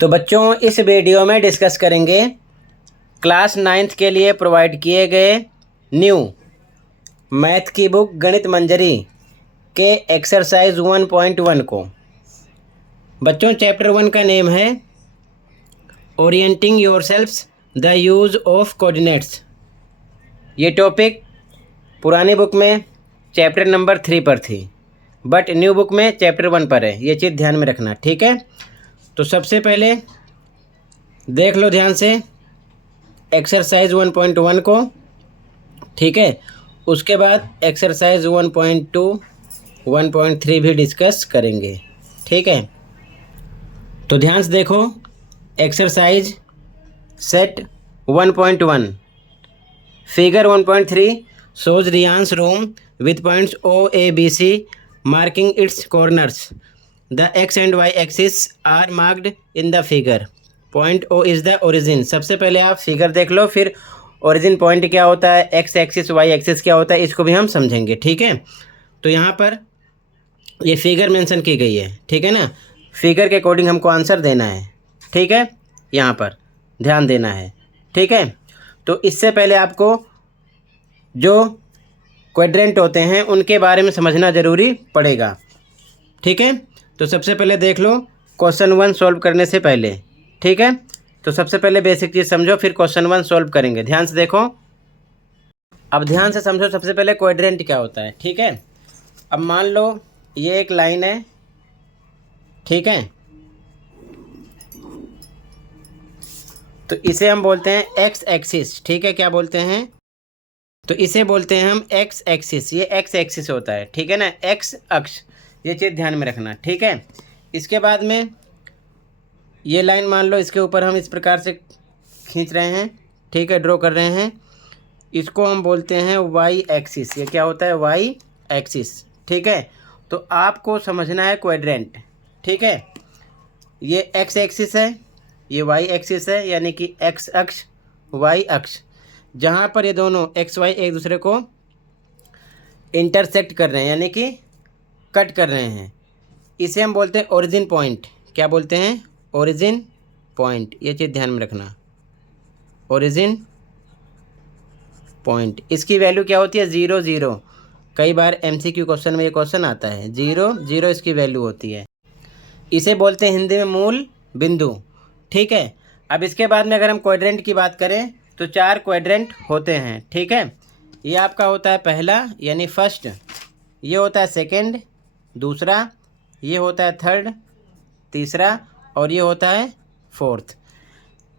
तो बच्चों, इस वीडियो में डिस्कस करेंगे क्लास 9th के लिए प्रोवाइड किए गए न्यू मैथ की बुक गणित मंजरी के एक्सरसाइज 1.1 को। बच्चों, चैप्टर 1 का नेम है orienting yourselves the use of coordinates. ये टॉपिक पुरानी बुक में चैप्टर नंबर 3 पर थी, बट न्यू बुक में चैप्टर 1 पर है। ये चीज़ ध्यान में रखना, ठीक है। तो सबसे पहले देख लो ध्यान से एक्सरसाइज 1.1 को, ठीक है। उसके बाद एक्सरसाइज 1.2, 1.3 भी डिस्कस करेंगे, ठीक है। तो ध्यान से देखो exercise set 1.1 figure 1.3 shows Riyan's room with points O, A, B, C marking its corners. The x and y axis are marked in the figure. Point O is the origin. सबसे पहले आप फिगर देख लो, फिर origin point क्या होता है, x axis Y axis क्या होता है, इसको भी हम समझेंगे, ठीक है। तो यहाँ पर ये फिगर मेंशन की गई है, ठीक है ना। फिगर के अकॉर्डिंग हमको आंसर देना है, ठीक है। यहाँ पर ध्यान देना है, ठीक है। तो इससे पहले आपको जो क्वाड्रेंट होते हैं उनके बारे में समझना ज़रूरी पड़ेगा, ठीक है। तो सबसे पहले देख लो क्वेश्चन 1 सॉल्व करने से पहले, ठीक है। तो सबसे पहले बेसिक चीज़ समझो, फिर क्वेश्चन 1 सॉल्व करेंगे। ध्यान से देखो, अब ध्यान से समझो सबसे पहले क्वाड्रेंट क्या होता है, ठीक है। अब मान लो ये एक लाइन है, ठीक है। तो इसे हम बोलते हैं एक्स एक्सिस, ठीक है। क्या बोलते हैं? तो इसे बोलते हैं हम एक्स एक्सिस। ये एक्स एक्सिस होता है, ठीक है ना, एक्स अक्ष। ये चीज़ ध्यान में रखना, ठीक है। इसके बाद में ये लाइन मान लो, इसके ऊपर हम इस प्रकार से खींच रहे हैं, ठीक है, ड्रॉ कर रहे हैं। इसको हम बोलते हैं वाई एक्सिस। ये क्या होता है? वाई एक्सिस, ठीक है। तो आपको समझना है क्वाड्रेंट, ठीक है। ये एक्स एक्सिस है, ये वाई एक्सिस है, यानी कि एक्स अक्ष वाई अक्ष। जहाँ पर ये दोनों एक्स वाई एक दूसरे को इंटरसेक्ट कर रहे हैं, यानी कि कट कर रहे हैं, इसे हम बोलते हैं ओरिजिन पॉइंट। क्या बोलते हैं? Origin point. ये चीज़ ध्यान में रखना, ओरिजिन पॉइंट। इसकी वैल्यू क्या होती है? 0, 0। कई बार MCQ क्वेश्चन में ये क्वेश्चन आता है, 0, 0 इसकी वैल्यू होती है। इसे बोलते हैं हिंदी में मूल बिंदु, ठीक है। अब इसके बाद में अगर हम क्वाड्रेंट की बात करें तो 4 क्वाड्रेंट होते हैं, ठीक है। ये आपका होता है पहला, यानी फर्स्ट। ये होता है सेकंड, दूसरा। ये होता है थर्ड, तीसरा। और ये होता है फोर्थ।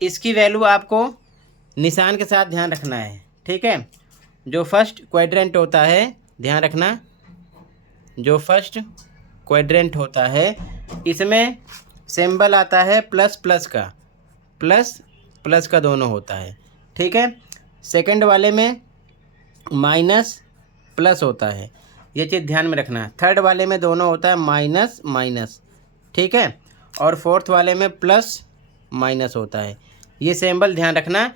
इसकी वैल्यू आपको निशान के साथ ध्यान रखना है, ठीक है। जो फर्स्ट क्वाड्रेंट होता है, ध्यान रखना, जो फर्स्ट क्वाड्रेंट होता है इसमें सिंबल आता है प्लस प्लस का, प्लस प्लस का दोनों होता है, ठीक है। सेकंड वाले में माइनस प्लस होता है, ये चीज़ ध्यान में रखना। थर्ड वाले में दोनों होता है माइनस माइनस, ठीक है। और फोर्थ वाले में प्लस माइनस होता है। ये सिंबल ध्यान रखना,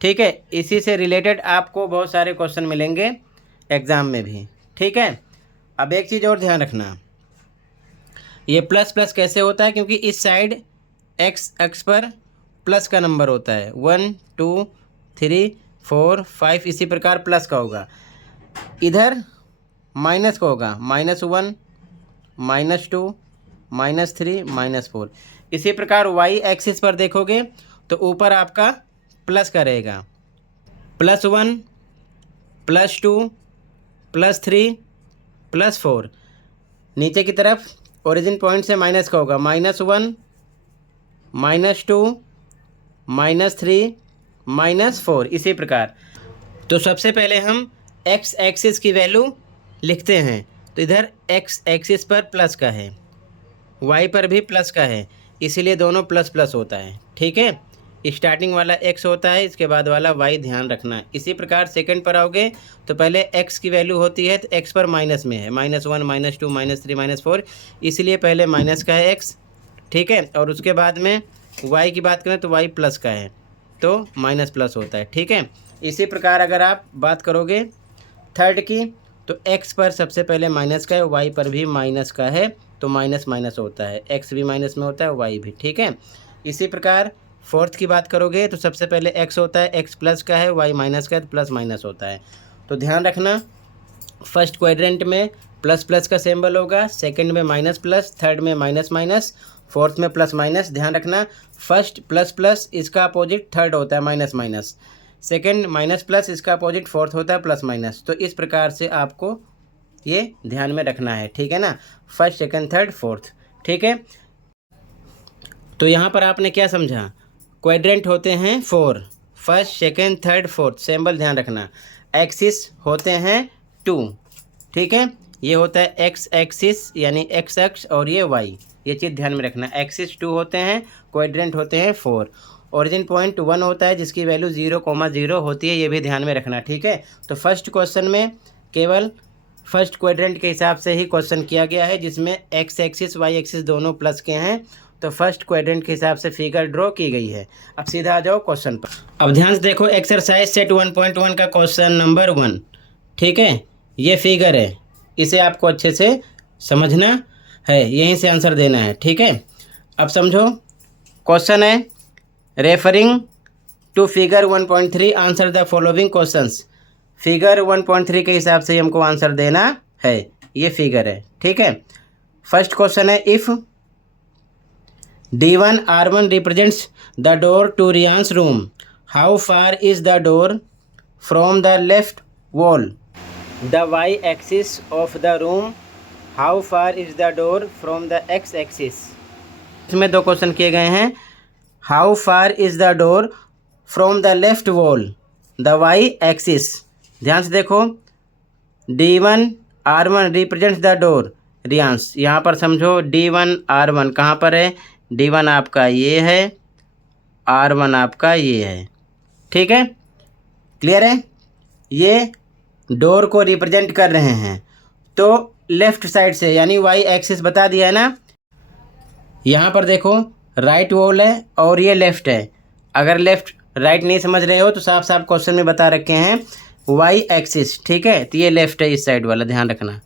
ठीक है। इसी से रिलेटेड आपको बहुत सारे क्वेश्चन मिलेंगे एग्ज़ाम में भी, ठीक है। अब एक चीज़ और ध्यान रखना, ये प्लस प्लस कैसे होता है? क्योंकि इस साइड एक्स अक्ष पर प्लस का नंबर होता है, 1, 2, 3, 4, 5, इसी प्रकार प्लस का होगा। इधर माइनस का होगा, -1, -2, -3, -4। इसी प्रकार वाई एक्सिस पर देखोगे तो ऊपर आपका प्लस का रहेगा, +1, +2, +3, +4। नीचे की तरफ ओरिजिन पॉइंट से माइनस का होगा, -1, -2, -3, -4, इसी प्रकार। तो सबसे पहले हम एक्स एक्सिस की वैल्यू लिखते हैं। तो इधर एक्स एक्सिस पर प्लस का है, वाई पर भी प्लस का है, इसीलिए दोनों प्लस प्लस होता है, ठीक है। स्टार्टिंग वाला एक्स होता है, इसके बाद वाला वाई, ध्यान रखना। इसी प्रकार सेकंड पर आओगे तो पहले एक्स की वैल्यू होती है, तो एक्स पर माइनस में है, -1, -2, -3, -4, इसलिए पहले माइनस का है एक्स, ठीक है। और उसके बाद में वाई की बात करें तो वाई प्लस का है, तो माइनस प्लस होता है, ठीक है। इसी प्रकार अगर आप बात करोगे थर्ड की, तो एक्स पर सबसे पहले माइनस का है, वाई पर भी माइनस का है, तो माइनस माइनस होता है, एक्स भी माइनस में होता है, वाई भी, ठीक है। इसी प्रकार फोर्थ की बात करोगे तो सबसे पहले x होता है, x प्लस का है, y माइनस का है, प्लस माइनस होता है। तो ध्यान रखना फर्स्ट क्वाड्रेंट में प्लस प्लस का सिंबल होगा, सेकंड में माइनस प्लस, थर्ड में माइनस माइनस, फोर्थ में प्लस माइनस। ध्यान रखना फर्स्ट प्लस प्लस इसका अपोजिट थर्ड होता है minus minus, second minus plus इसका अपोजिट फोर्थ होता है प्लस माइनस। तो इस प्रकार से आपको ये ध्यान में रखना है, ठीक है ना, फर्स्ट सेकंड थर्ड फोर्थ, ठीक है। तो यहाँ पर आपने क्या समझा, क्वाड्रेंट होते हैं 4, first second third fourth, symbol ध्यान रखना। एक्सिस होते हैं 2, ठीक है, ये होता है एक्स एक्सिस यानी एक्स अक्ष और ये वाई, ये चीज़ ध्यान में रखना। एक्सिस 2 होते हैं, क्वाड्रेंट होते हैं 4, ओरिजिन पॉइंट 1 होता है जिसकी वैल्यू 0,0 होती है, ये भी ध्यान में रखना, ठीक है। तो फर्स्ट क्वेश्चन में केवल फर्स्ट क्वाड्रेंट के हिसाब से ही क्वेश्चन किया गया है जिसमें एक्स एक्सिस वाई एक्सिस दोनों प्लस के हैं, तो फर्स्ट क्वाड्रेंट के हिसाब से फिगर ड्रॉ की गई है। अब सीधा आ जाओ क्वेश्चन पर। अब ध्यान से देखो एक्सरसाइज सेट 1.1 का क्वेश्चन नंबर 1, ठीक है, ये फिगर है, इसे आपको अच्छे से समझना है, यहीं से आंसर देना है, ठीक है। अब समझो क्वेश्चन है referring to figure 1.3 answer the following questions. Figure 1.3 के हिसाब से हमको आंसर देना है, ये फिगर है, ठीक है। फर्स्ट क्वेश्चन है if D1 R1 represents the door to Riyan's room, how far is the door from the left wall? The y-axis of the room, how far is the door from the x-axis? इसमें दो question किए गए हैं। How far is the door from the left wall? The y-axis, ध्यान से देखो D1 R1 represents the door, रियांस, यहाँ पर समझो D1 R1 कहाँ पर है, D1 आपका ये है, R1 आपका ये है, ठीक है, क्लियर है। ये डोर को रिप्रेजेंट कर रहे हैं, तो लेफ्ट साइड से यानी वाई एक्सिस बता दिया है ना। यहाँ पर देखो राइट वॉल है और ये लेफ्ट है, अगर लेफ्ट राइट नहीं समझ रहे हो तो साफ साफ क्वेश्चन में बता रखे हैं वाई एक्सिस, ठीक है, तो ये लेफ्ट है इस साइड वाला, ध्यान रखना,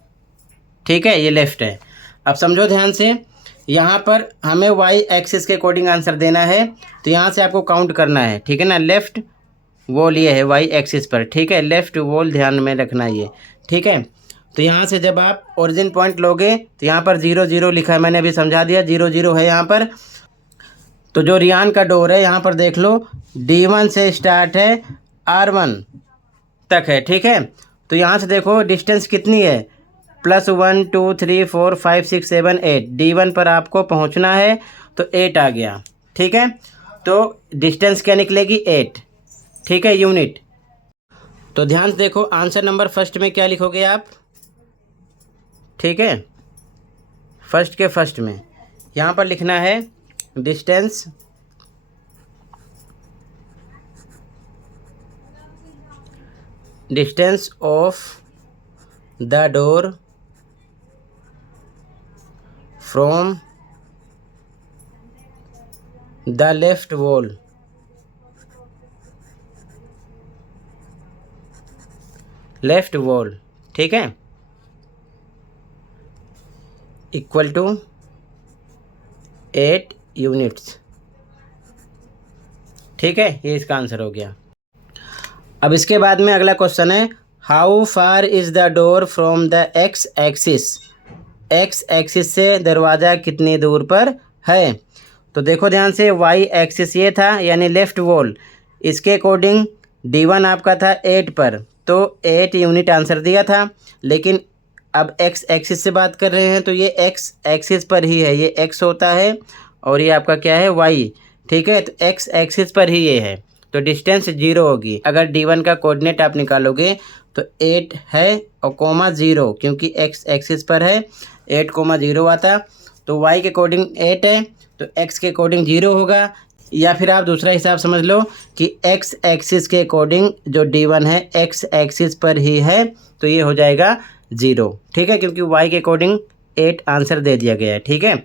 ठीक है, ये लेफ्ट है। अब समझो ध्यान से, यहाँ पर हमें वाई एक्सिस के अकॉर्डिंग आंसर देना है, तो यहाँ से आपको काउंट करना है, ठीक है ना। लेफ़्ट वॉल ये है वाई एक्सिस पर, ठीक है, लेफ़्ट वॉल ध्यान में रखना ये, ठीक है। तो यहाँ से जब आप ओरिजिन पॉइंट लोगे तो यहाँ पर 0 0 लिखा है, मैंने अभी समझा दिया, 0 0 है यहाँ पर। तो जो रियान का डोर है यहाँ पर देख लो D1 से स्टार्ट है R1 तक है, ठीक है। तो यहाँ से देखो डिस्टेंस कितनी है, +1 2 3 4 5 6 7 8, D1 पर आपको पहुँचना है तो 8 आ गया, ठीक है। तो डिस्टेंस क्या निकलेगी 8, ठीक है, यूनिट। तो ध्यान से देखो आंसर नंबर फर्स्ट में क्या लिखोगे आप, ठीक है, फर्स्ट के फर्स्ट में यहाँ पर लिखना है distance of the door from the left wall, left wall, ठीक है, इक्वल टू 8 यूनिट्स, ठीक है, ये इसका आंसर हो गया। अब इसके बाद में अगला क्वेश्चन है how far is the door from the X axis, x axis से दरवाज़ा कितनी दूर पर है। तो देखो ध्यान से वाई एक्सिस ये था यानी लेफ़्ट वॉल, इसके अकॉर्डिंग D1 आपका था 8 पर, तो 8 यूनिट आंसर दिया था। लेकिन अब एक्स एक्सिस से बात कर रहे हैं तो ये एक्स एक्सिस पर ही है, ये एक्स होता है और ये आपका क्या है वाई, ठीक है, तो एक्स एक्सिस पर ही ये है, तो डिस्टेंस 0 होगी। अगर D1 का कोऑर्डिनेट आप निकालोगे तो 8 है और कोमा 0, क्योंकि एक्स एक्सिस पर है 8,0 आता, तो वाई के अकॉर्डिंग 8 है तो एक्स के अकॉर्डिंग 0 होगा। या फिर आप दूसरा हिसाब समझ लो कि एक्स एक्सिस के अकॉर्डिंग जो D1 है एक्स एक्सिस पर ही है, तो ये हो जाएगा 0, ठीक है, क्योंकि वाई के अकॉर्डिंग 8 आंसर दे दिया गया है, ठीक है।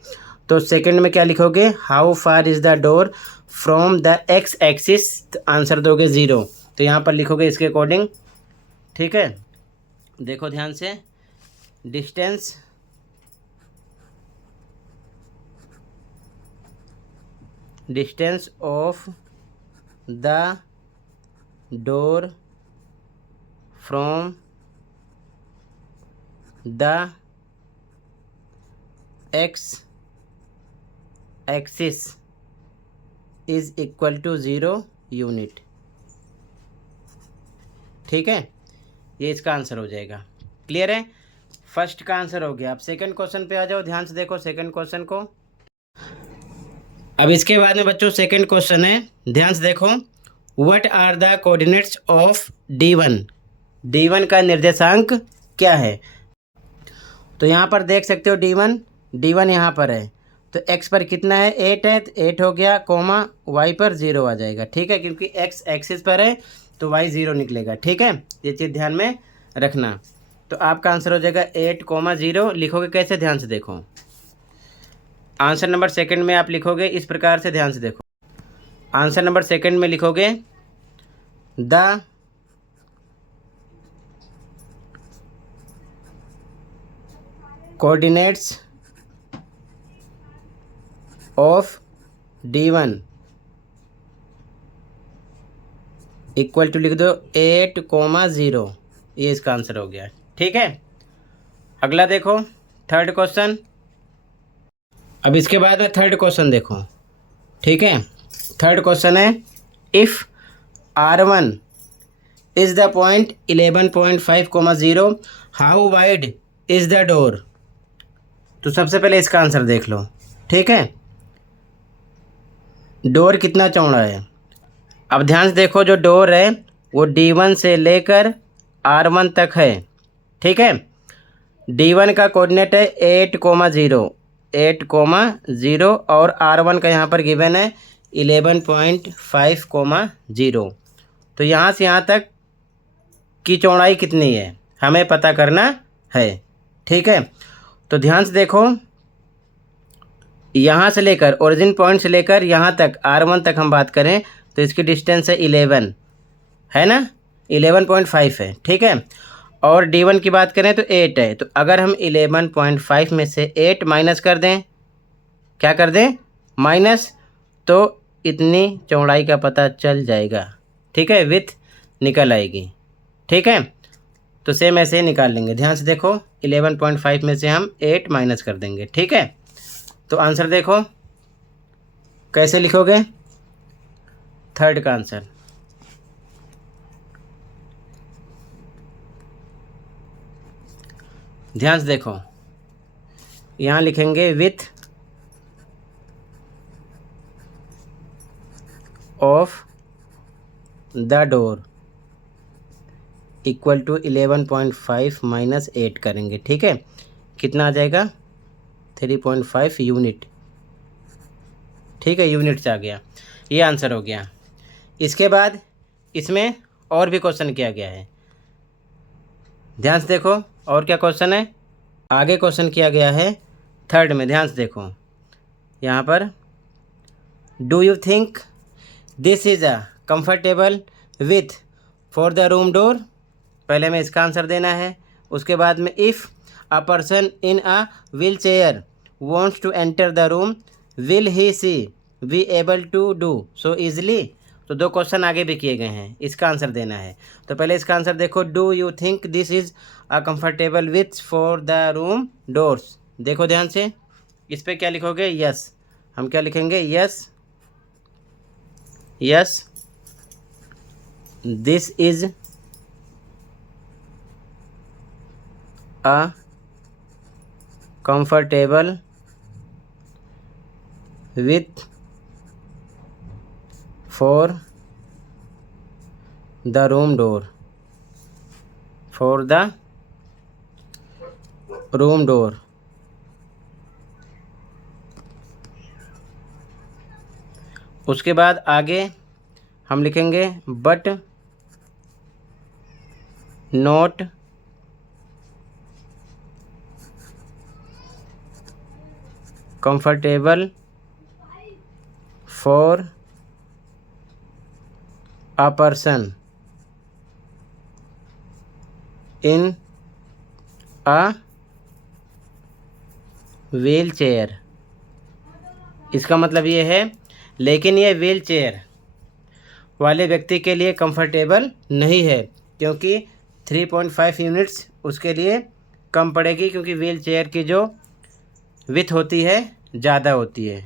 तो सेकंड में क्या लिखोगे how far is the door from the X axis, answer दोगे 0, तो यहाँ पर लिखोगे इसके अकॉर्डिंग, ठीक है। देखो ध्यान से distance of the door from the X axis is equal to 0 unit. ठीक है, ये इसका आंसर हो जाएगा। क्लियर है, फर्स्ट का आंसर हो गया। अब सेकंड क्वेश्चन पे आ जाओ, ध्यान से देखो सेकंड क्वेश्चन को। अब इसके बाद में बच्चों सेकंड क्वेश्चन है, ध्यान से देखो। What are the coordinates of D1? D1 का निर्देशांक क्या है? तो यहाँ पर देख सकते हो D1 यहाँ पर है, तो x पर कितना है? 8 है, तो 8 हो गया, कोमा y पर 0 आ जाएगा। ठीक है, क्योंकि x एक्सिस पर है तो y 0 निकलेगा। ठीक है, ये चीज़ ध्यान में रखना। तो आपका आंसर हो जाएगा 8,0। लिखोगे कैसे? ध्यान से देखो, आंसर नंबर सेकंड में आप लिखोगे इस प्रकार से, ध्यान से देखो। आंसर नंबर सेकंड में लिखोगे the coordinates of D1 equal to लिख दो 8,0। ये इसका आंसर हो गया। ठीक है, अगला देखो थर्ड क्वेश्चन। अब इसके बाद में थर्ड क्वेश्चन देखो। ठीक है, थर्ड क्वेश्चन है, if R1 is the point 11.5,0 how wide is the door? तो सबसे पहले इसका आंसर देख लो। ठीक है, डोर कितना चौड़ा है? अब ध्यान से देखो, जो डोर है वो D1 से लेकर R1 तक है। ठीक है, D1 का कोऑर्डिनेट है 8,0 और R1 का यहाँ पर गिवन है 11.5,0। तो यहाँ से यहाँ तक की चौड़ाई कितनी है हमें पता करना है। ठीक है, तो ध्यान से देखो, यहाँ से लेकर ओरिजिन पॉइंट से लेकर यहाँ तक R1 तक हम बात करें तो इसकी डिस्टेंस है 11 है ना, 11.5 है। ठीक है, और D1 की बात करें तो 8 है। तो अगर हम 11.5 में से 8 माइनस कर दें, क्या कर दें? माइनस, तो इतनी चौड़ाई का पता चल जाएगा। ठीक है, विथ निकल आएगी। ठीक है, तो सेम ऐसे ही निकाल लेंगे। ध्यान से देखो, 11.5 में से हम 8 माइनस कर देंगे। ठीक है, तो आंसर देखो कैसे लिखोगे, थर्ड का आंसर। ध्यान से देखो, यहाँ लिखेंगे width of the door equal to 11.5 minus 8 करेंगे। ठीक है, कितना आ जाएगा? 3.5 यूनिट। ठीक है, यूनिट्स आ गया, ये आंसर हो गया। इसके बाद इसमें और भी क्वेश्चन किया गया है, ध्यान से देखो। और क्या क्वेश्चन है? आगे क्वेश्चन किया गया है थर्ड में, ध्यान से देखो। यहाँ पर do you think this is a comfortable width for the room door? पहले में इसका आंसर देना है। उसके बाद में if a person in a wheel chair wants to enter the room will he she be able to do so easily? तो दो क्वेश्चन आगे भी किए गए हैं, इसका आंसर देना है। तो पहले इसका आंसर देखो, do you think this is a comfortable width for the room doors? देखो ध्यान से, इस पर क्या लिखोगे? यस। हम क्या लिखेंगे? Yes, yes this is a comfortable width for the room door, for the room door. उसके बाद आगे हम लिखेंगे but not comfortable for a person in a wheelchair। इसका मतलब ये है, लेकिन ये व्हील चेयर वाले व्यक्ति के लिए कंफर्टेबल नहीं है, क्योंकि 3.5 यूनिट्स उसके लिए कम पड़ेगी, क्योंकि व्हील चेयर की जो विथ होती है ज़्यादा होती है।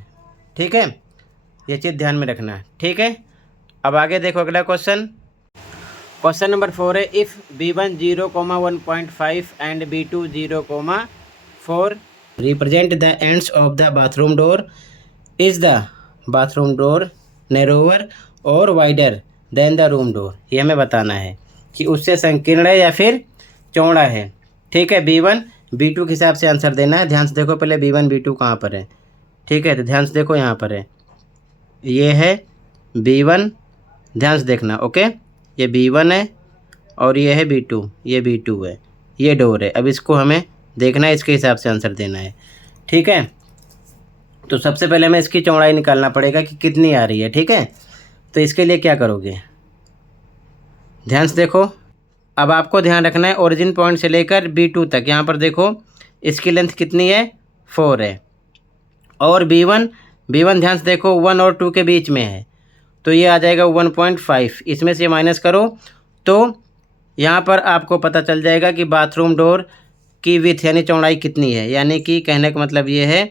ठीक है, ये चीज़ ध्यान में रखना। ठीक है, अब आगे देखो अगला क्वेश्चन। क्वेश्चन नंबर 4 है, if B1 0,1.5 and B2 0,4 represent the ends of the bathroom door, is the bathroom door narrower or wider than the room door. ये हमें बताना है कि उससे संकीर्ण है या फिर चौड़ा है। ठीक है, B1 B2 के हिसाब से आंसर देना है। ध्यान से देखो पहले B1 B2 कहाँ पर है। ठीक है, तो ध्यान से देखो यहाँ पर है, ये है B1, ध्यान से देखना। ओके, ये B1 है और ये है B2, ये B2 है, ये डोर है। अब इसको हमें देखना है, इसके हिसाब से आंसर देना है। ठीक है, तो सबसे पहले हमें इसकी चौड़ाई निकालना पड़ेगा कि कितनी आ रही है। ठीक है, तो इसके लिए क्या करोगे, ध्यान से देखो। अब आपको ध्यान रखना है ओरिजिन पॉइंट से लेकर B2 तक, यहाँ पर देखो इसकी लेंथ कितनी है, 4 है। और B1 ध्यान से देखो 1 और 2 के बीच में है, तो ये आ जाएगा 1.5। इसमें से माइनस करो तो यहाँ पर आपको पता चल जाएगा कि बाथरूम डोर की विथ यानी चौड़ाई कितनी है। यानी कि कहने का मतलब ये है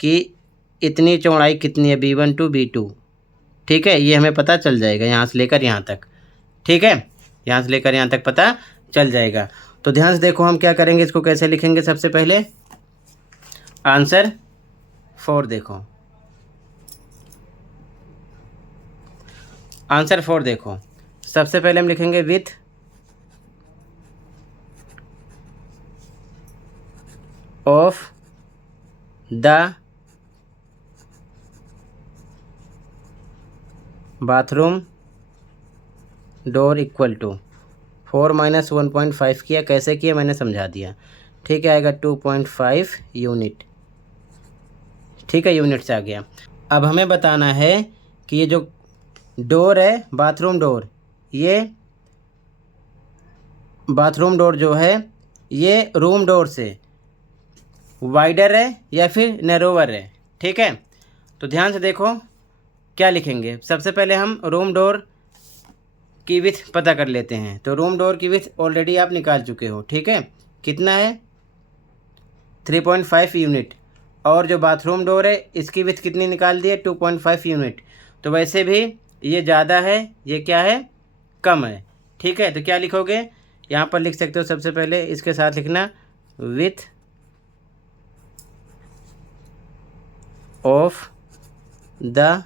कि इतनी चौड़ाई कितनी है B1 to B2। ठीक है, ये हमें पता चल जाएगा यहाँ से लेकर यहाँ तक। ठीक है, यहाँ से लेकर यहाँ तक पता चल जाएगा। तो ध्यान से देखो हम क्या करेंगे, इसको कैसे लिखेंगे। सबसे पहले आंसर 4 देखो, आंसर 4 देखो। सबसे पहले हम लिखेंगे width of the bathroom door equal to 4 minus 1.5 किया, कैसे किया मैंने समझा दिया। ठीक है, आएगा 2.5 यूनिट। ठीक है, यूनिट से आ गया। अब हमें बताना है कि ये जो डोर है बाथरूम डोर, ये बाथरूम डोर जो है ये रूम डोर से वाइडर है या फिर नैरोवर है। ठीक है, तो ध्यान से देखो क्या लिखेंगे। सबसे पहले हम रूम डोर की विथ पता कर लेते हैं। तो रूम डोर की विथ ऑलरेडी आप निकाल चुके हो। ठीक है, कितना है 3.5 यूनिट। और जो बाथरूम डोर है इसकी विथ कितनी निकाल दी है 2.5 यूनिट। तो वैसे भी ये ज़्यादा है, ये क्या है कम है। ठीक है, तो क्या लिखोगे, यहाँ पर लिख सकते हो सबसे पहले इसके साथ लिखना विथ ऑफ द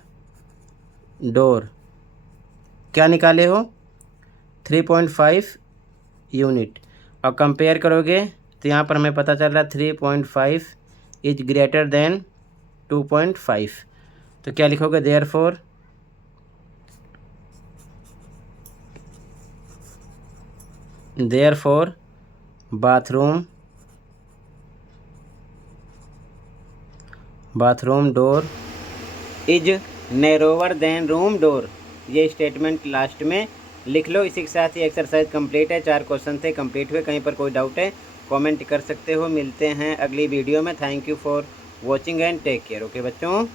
डोर, क्या निकाले हो 3.5 यूनिट। और कंपेयर करोगे तो यहाँ पर हमें पता चल रहा है 3.5 इज ग्रेटर देन 2.5। तो क्या लिखोगे, therefore bathroom door is narrower than room door. ये स्टेटमेंट लास्ट में लिख लो। इसी के साथ ही एक्सरसाइज कंप्लीट है। 4 क्वेश्चन थे, कंप्लीट हुए। कहीं पर कोई डाउट है कमेंट कर सकते हो। मिलते हैं अगली वीडियो में। Thank you for watching and take care. Okay बच्चों।